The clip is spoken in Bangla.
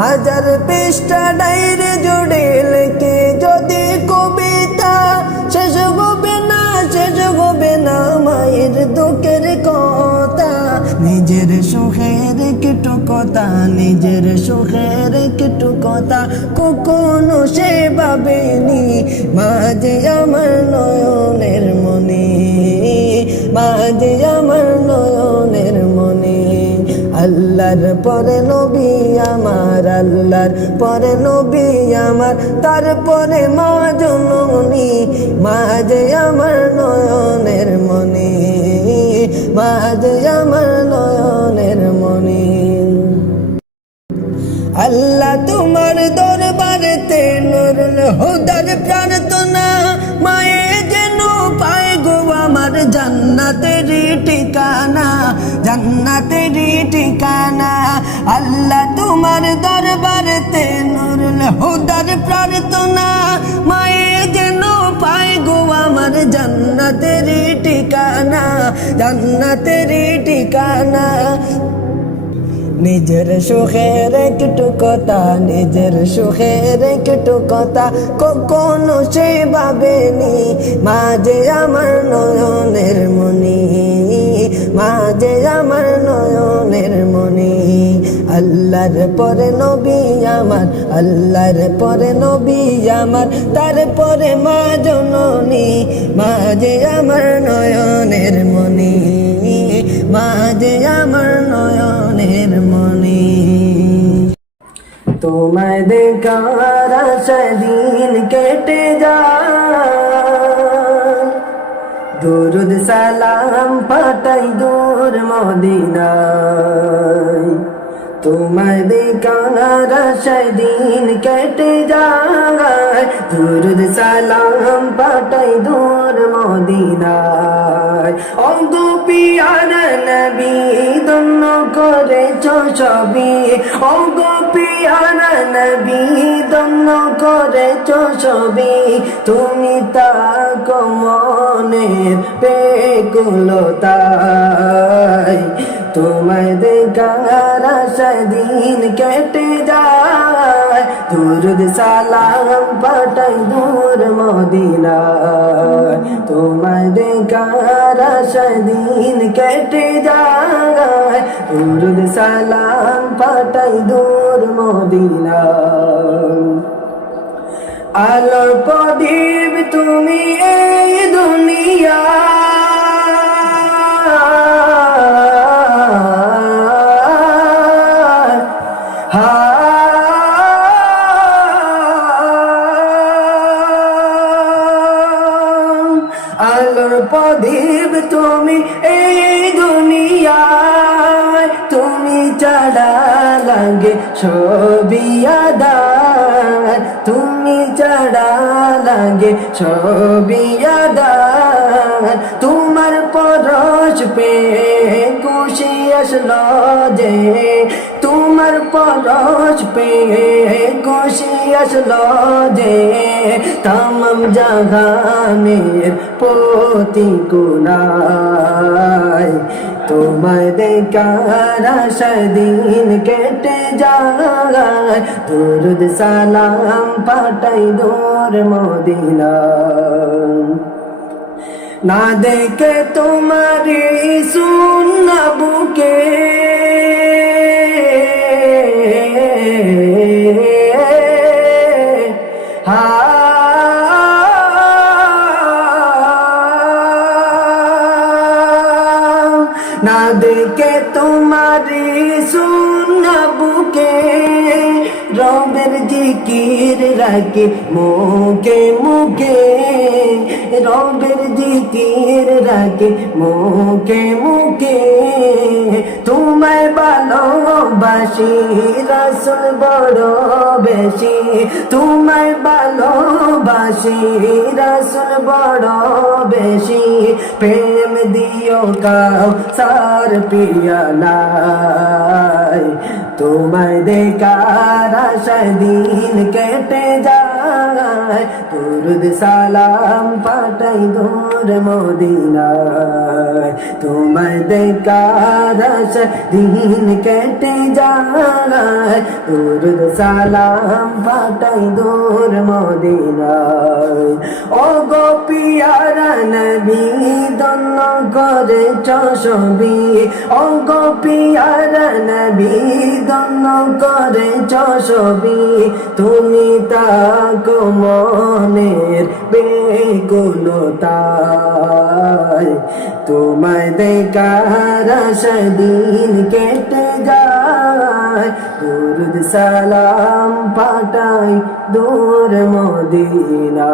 হাজার পৃষ্ঠা ডায়ের জুড়ে লেখে যদি কবিতা। শেষ হবে না, শেষ হবে না মায়ের দুঃখের কথা। নিজের সুখের একটু কথা, নিজের সুখের একটু কথা। কখনো সে ভাবেনি মাঝে আমার নয়নের মনে মাঝে আমার আল্লাহর পরে নবী আমার, আল্লাহর পরে নবী আমার, তারপরে মা জননী মাঝে আমার নয়নের মনে মাঝে আমার নয়নের মনে আল্লাহ তোমার দরবারেতে নুরুল হুদার প্রার্থনা জান্নাতের ঠিকানা। আল্লাহ তোমার দরবারেতে নুরুল হুদার প্রার্থনা। মায়ে যেন পায় গো আমার জান্নাতের ঠিকানা জান্নাতের ঠিকানা। নিজের সুখের একটু কথা, নিজের সুখের একটু কথা, কখনো সে ভাবেনি মাঝে আমার নয়নের মনি। মাঝে আমার নয়নের মনি আল্লাহর পরে নবী আমার, আল্লাহর পরে নবী আমার তারপরে মা জননী। মাঝে আমার নয়নের মনি মাঝে আমার নয়নের মনি তোমায় দেখার দুরুদ সালাম পাঠাই দূর মদিনায়। তোমায় দেখার সেদিন কেটে যায়। দুরুদ সালাম পাঠাই দূর মদিনায়। অঙ্গো পিয়ার নবী দন্ন করেছ সবই। অঙ্গো পিয়ার নবী দন্ন করেছ সবই। তুমি তা কমনের পেকুলতাই তোমায় দেখার সেদিন কেটে যায়। দুরুদ সালাম পাঠাই দূর মদিনায়। তোমায় দেখার সেদিন কেটে যায়। দুরুদ সালাম পাঠাই দূর মদিনায়। আলোর প্রদীপ তুমি এই দুনিয়া। আলোর প্রদীপ তুমি এই দুনিয়ায় তুমি চাড়া লাগে ছবিয়াদার তুমি চাড়া লাগে ছবিয়াদার তোমার পরশ পে খুশি আসলো যে, তোমার পরশ পে খুশি আসলো যে, তামাম জাহানের পতি গুনায়। তোমায় দেখার সেদিন কেটে যায়। দুরুদ সালাম পাঠাই দূর মদিনা না দেখে তোমারি শূন্য না দেখে তোমারি বুকে, রবের জিকির রাখে মুখে মুখে, রবের জিকির রাখে মুখে মুখে। তোমায় ভালোবাসি, রসুল বড় বেশি। তোমায় ভালোবাসি রসুল বড় বেশি। প্রেম দিও কাউ সার পিয়ালাই তোমায় দেখার আশায় কেটে যায়। দুরুদ সালাম পাঠাই দূর মদিনায়। তোমায় দেখার আশায় দিন কেটে যায়। দুরুদ সালাম পাঠাই দূর মদিনায়। ও গো পিয়ারা নবী দন্ন করে ছবি ও গো পিয়ারা নবী দন্ন করে ছবি তুমি তাকো মনের বেগুলতায় তোমায় দেখার সেদিন কেটে যায়। দুরুদ সালাম পাঠাই দূর মদিনা